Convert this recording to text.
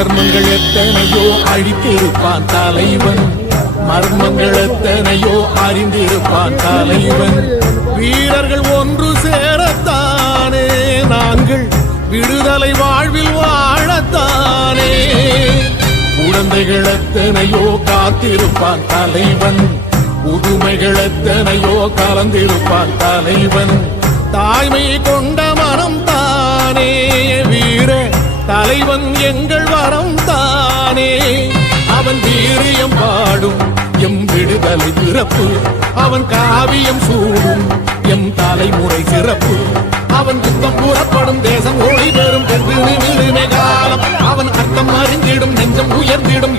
அதர்மங்கள் எத்தனையோ அழித்திருப்பான் தலைவன், மர்மங்கள் எத்தனையோ அறிந்திருப்பான் தலைவன். வீரர்கள் ஒன்று சேரத்தானே நாங்கள் விடுதலை வாழ்வில் வாழத்தானே. குழந்தைகள் எத்தனையோ காத்திருப்பான் தலைவன், புதுமைகள் எத்தனையோ கலந்திருப்பான் தலைவன். தாய்மை கொண்ட மனம் தானே வீர தலைவன் எங்கள் வரம் தானே. அவன் வீரியம் பாடும் எம் விடுதலை பிறப்பு, அவன் காவியம் சூடும் எம் தலைமுறை சிறப்பு. அவன் யுத்தம் கூறப்படும் தேசம் ஓடி பெறும் காலம், அவன் அர்த்தம் அறிந்திடும் நெஞ்சம் உயர்ந்திடும்.